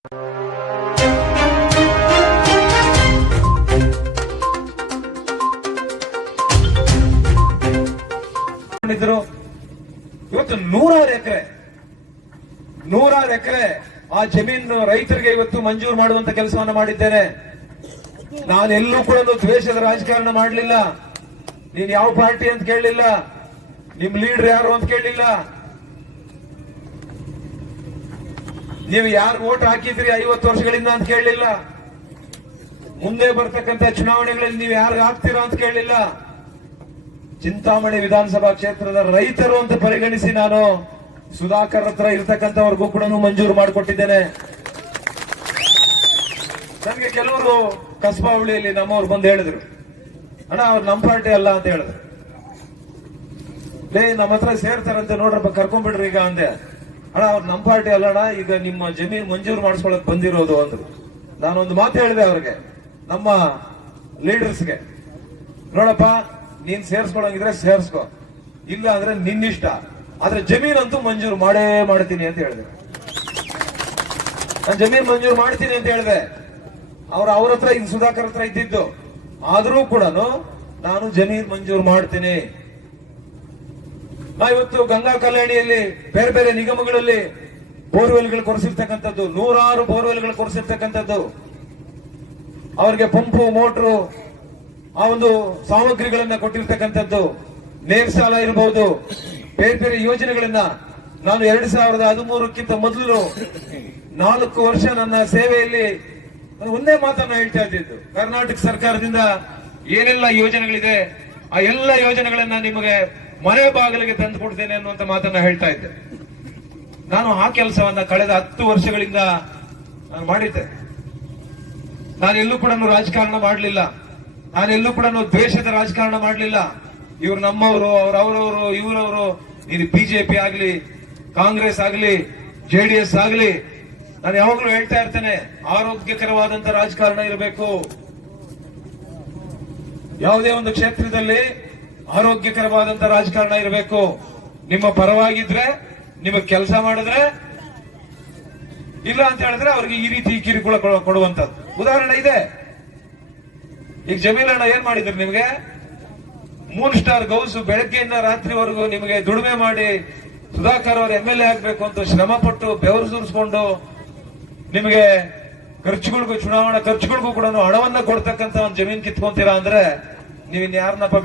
ಇವತ್ತು ನೂರಾರು ಎಕರೆ ಆ ಜಮೀನು ರೈತರಿಗೆ ಇವತ್ತು ಮಂಜೂರು ಮಾಡುವಂತ ಕೆಲಸವನ್ನು ಮಾಡಿದ್ದೇನೆ. ನಾನೆಲ್ಲೂ ಕೂಡ ದ್ವೇಷದ ರಾಜಕಾರಣ ಮಾಡಲಿಲ್ಲ. ನೀನ್ ಯಾವ ಪಾರ್ಟಿ ಅಂತ ಕೇಳಲಿಲ್ಲ, ನಿಮ್ ಲೀಡರ್ ಯಾರು ಅಂತ ಕೇಳಲಿಲ್ಲ, ನೀವು ಯಾರು ವೋಟ್ ಹಾಕಿದ್ರಿ 50 ವರ್ಷಗಳಿಂದ ಅಂತ ಕೇಳಲಿಲ್ಲ, ಮುಂದೆ ಬರ್ತಕ್ಕಂಥ ಚುನಾವಣೆಗಳಲ್ಲಿ ನೀವು ಯಾರು ಹಾಕ್ತೀರಾ ಅಂತ ಕೇಳಲಿಲ್ಲ. ಚಿಂತಾಮಣಿ ವಿಧಾನಸಭಾ ಕ್ಷೇತ್ರದ ರೈತರು ಅಂತ ಪರಿಗಣಿಸಿ ನಾನು ಸುಧಾಕರ್ ಹತ್ರ ಇರ್ತಕ್ಕಂಥವ್ರಿಗೂ ಕೂಡ ಮಂಜೂರು ಮಾಡಿಕೊಟ್ಟಿದ್ದೇನೆ. ನನಗೆ ಕೆಲವರು ಕಸ್ಬಾ ಹುಳಿಯಲ್ಲಿ ನಮ್ಮವ್ರು ಬಂದು ಹೇಳಿದ್ರು, ಅಣ್ಣ ಅವ್ರು ನಮ್ಮ ಪಾರ್ಟಿ ಅಲ್ಲ ಅಂತ ಹೇಳಿದ್ರು. ನಮ್ಮ ಹತ್ರ ಸೇರ್ತಾರಂತೆ ನೋಡ್ರಪ್ಪ, ಕರ್ಕೊಂಡ್ಬಿಡ್ರಿ ಈಗ ಅಂದೆ. ಅಣ್ಣ ಅವ್ರು ನಮ್ಮ ಪಾರ್ಟಿ ಅಲ್ಲಣ್ಣ, ಈಗ ನಿಮ್ಮ ಜಮೀನು ಮಂಜೂರು ಮಾಡಿಸ್ಕೊಳಕ್ ಬಂದಿರೋದು ಅಂದ್ರು. ನಾನೊಂದು ಮಾತು ಹೇಳಿದೆ ಅವ್ರಿಗೆ, ನಮ್ಮ ಲೀಡರ್ಸ್ಗೆ, ನೋಡಪ್ಪ ನೀನ್ ಸೇರ್ಸ್ಕೊಳಂಗಿದ್ರೆ ಸೇರ್ಸ್ಕೊ, ಇಲ್ಲ ಅಂದ್ರೆ ನಿನ್ನಿಷ್ಟ, ಆದ್ರೆ ಜಮೀನಂತೂ ಮಂಜೂರು ಮಾಡೇ ಮಾಡ್ತೀನಿ ಅಂತ ಹೇಳಿದೆ. ನಾನು ಜಮೀನ್ ಮಂಜೂರು ಮಾಡ್ತೀನಿ ಅಂತ ಹೇಳಿದೆ. ಅವ್ರ ಹತ್ರ ಇನ್ ಸುಧಾಕರ್ ಹತ್ರ ಇದ್ದಿದ್ದು, ಆದ್ರೂ ಕೂಡ ನಾನು ಜಮೀನ್ ಮಂಜೂರು ಮಾಡ್ತೀನಿ. ನಾ ಇವತ್ತು ಗಂಗಾ ಕಲ್ಯಾಣಿಯಲ್ಲಿ ಬೇರೆ ಬೇರೆ ನಿಗಮಗಳಲ್ಲಿ ಬೋರ್ವೆಲ್ಗಳು ಕೊರೆಸಿರ್ತಕ್ಕಂಥದ್ದು, 100 ಬೋರ್ವೆಲ್ಗಳು ಕೊರೆಸಿರ್ತಕ್ಕಂಥದ್ದು, ಅವ್ರಿಗೆ ಪಂಪು ಮೋಟ್ರು ಆ ಒಂದು ಸಾಮಗ್ರಿಗಳನ್ನ ಕೊಟ್ಟಿರ್ತಕ್ಕಂಥದ್ದು, ನೇರ್ ಸಾಲ ಇರಬಹುದು, ಬೇರೆ ಬೇರೆ ಯೋಜನೆಗಳನ್ನ ನಾನು 2013ಕ್ಕಿಂತ ಮೊದಲು 4 ವರ್ಷ ನನ್ನ ಸೇವೆಯಲ್ಲಿ ಒಂದೇ ಮಾತನ್ನ ಹೇಳ್ತಾ ಇದ್ದಿದ್ದು, ಕರ್ನಾಟಕ ಸರ್ಕಾರದಿಂದ ಏನೆಲ್ಲ ಯೋಜನೆಗಳಿದೆ ಆ ಎಲ್ಲ ಯೋಜನೆಗಳನ್ನ ನಿಮಗೆ ಮನೆ ಬಾಗಿಲಿಗೆ ತಂದು ಕೊಡ್ತೇನೆ ಅನ್ನುವಂತ ಮಾತನ್ನ ಹೇಳ್ತಾ ಇದ್ದೆ. ನಾನು ಆ ಕೆಲಸವನ್ನ ಕಳೆದ 10 ವರ್ಷಗಳಿಂದ ನಾನು ಮಾಡಿದ್ದೆ. ನಾನೆಲ್ಲೂ ಕೂಡ ರಾಜಕಾರಣ ಮಾಡಲಿಲ್ಲ, ನಾನೆಲ್ಲೂ ಕೂಡ ದ್ವೇಷದ ರಾಜಕಾರಣ ಮಾಡಲಿಲ್ಲ. ಇವ್ರು ನಮ್ಮವರು, ಅವರವರು, ಇವರವರು, ಇದು ಬಿಜೆಪಿ ಆಗ್ಲಿ, ಕಾಂಗ್ರೆಸ್ ಆಗ್ಲಿ, ಜೆಡಿಎಸ್ ಆಗ್ಲಿ, ನಾನು ಯಾವಾಗ್ಲೂ ಹೇಳ್ತಾ ಇರ್ತೇನೆ, ಆರೋಗ್ಯಕರವಾದಂತ ರಾಜಕಾರಣ ಇರಬೇಕು. ಯಾವುದೇ ಒಂದು ಕ್ಷೇತ್ರದಲ್ಲಿ ಆರೋಗ್ಯಕರವಾದಂತ ರಾಜಕಾರಣ ಇರಬೇಕು. ನಿಮ್ಮ ಪರವಾಗಿದ್ರೆ ನಿಮಗೆ ಕೆಲಸ ಮಾಡಿದ್ರೆ, ಇಲ್ಲ ಅಂತ ಹೇಳಿದ್ರೆ ಅವ್ರಿಗೆ ಈ ರೀತಿ ಕಿರುಕುಳ ಕೊಡುವಂತದ್ದು ಉದಾಹರಣೆ ಇದೆ. ಈಗ ಜಮೀಲಣ್ಣ ಏನ್ ಮಾಡಿದ್ರು ನಿಮ್ಗೆ? 3 ಸ್ಟಾರ್ ಗೌಸು ಬೆಳಗ್ಗೆಯಿಂದ ರಾತ್ರಿವರೆಗೂ ನಿಮಗೆ ದುಡಿಮೆ ಮಾಡಿ ಸುಧಾಕರ್ ಅವರು MLA ಆಗ್ಬೇಕು ಅಂತ ಶ್ರಮ ಪಟ್ಟು ಬೆವರು ಸುರಿಸ್ಕೊಂಡು ನಿಮಗೆ ಖರ್ಚುಗಳಿಗೂ, ಚುನಾವಣಾ ಖರ್ಚುಗಳಿಗೂ ಕೂಡ ಹಣವನ್ನ ಕೊಡ್ತಕ್ಕಂತ ಒಂದು ಜಮೀನ್ ಕಿತ್ಕೊಂತೀರಾ ಅಂದ್ರೆ ನೀವಿನ್ ಯಾರನ್ನಪ್ಪ